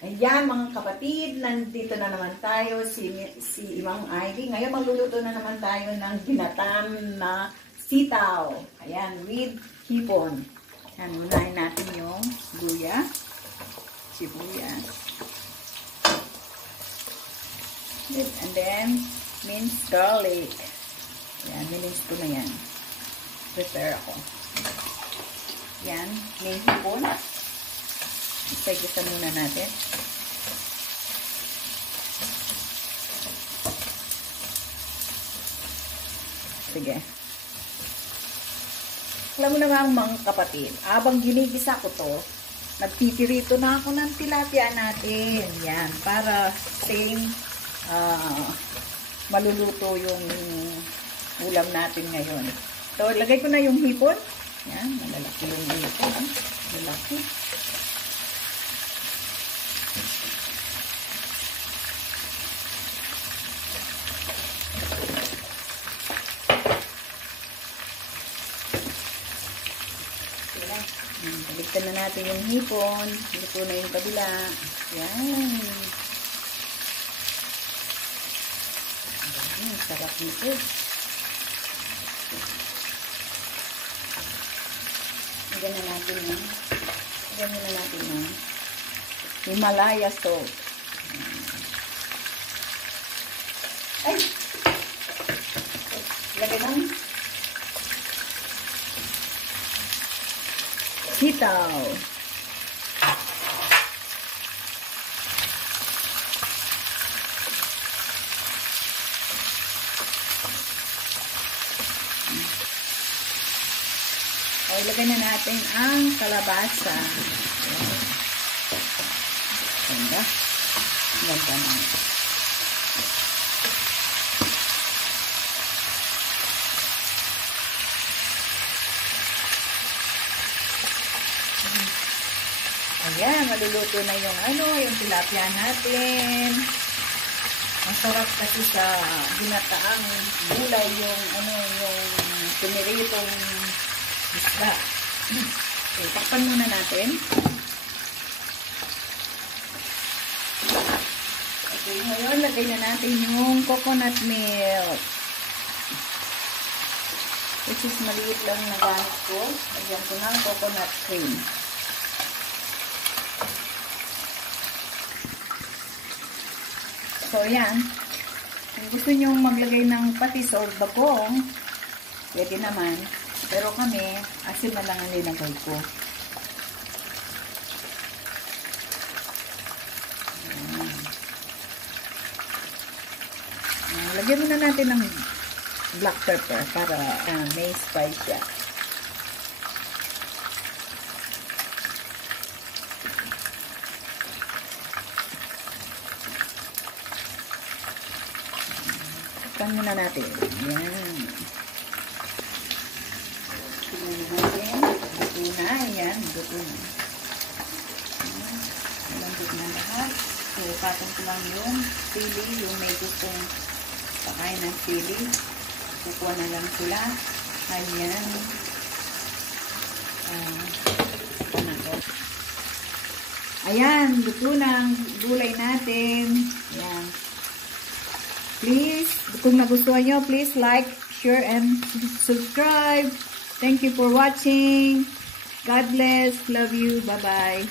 Ayan mga kapatid, nandito na naman tayo, si Imang Ivy. Ngayon magluluto na naman tayo ng ginatam na sitaw. Ayan, with hipon. Ayan, unahin natin yung luya, sibuyas. And then, minced garlic. Ayan, mince ko na yan. Prepare ako. Ayan, may hipon. Isa-isa muna natin. Sige. Alam mo naman mga kapatid, abang ginigisa ko to, nagpipirito na ako ng tilapia natin. Yan, para same maluluto yung ulam natin ngayon. So, lagay ko na yung hipon. Yan, malalaki yung hipon. Malaki. Baligtad na natin yung hipon. Luto na yung kabila. Yan. Sarap nito. Lagyan na natin yung Himalaya salt. Ay! Lagyan ng sitaw. O, ilagay na natin ang kalabasa. Ganda. Ganda na. Ayan, maluluto na yung tilapia natin. Masarap kasi sa ginataang gulay yung piniritong isda. Okay, takpan muna natin. Okay, ngayon lagay na natin yung coconut milk. Which is maliit lang na gamit ko. Lagyan ko ng coconut cream. So, yan. Kung gusto nyo maglagay ng patis or bagong, pwede naman. Pero kami, asin na lang ang linagay ko. Lagyan muna natin ng black pepper para may spice siya. Takpan muna natin. Yan. Tingnan natin. Luto na. Ayan. Luto na. Malambot na lahat. So, patong ko lang yung sili. Yung may gustong pakain ng sili. Kukuha na lang sila. Ayan. Ayan. Luto na ang gulay natin. Ayan. Please, kung nagustuhan nyo, please like, share, and subscribe. Thank you for watching. God bless. Love you. Bye-bye.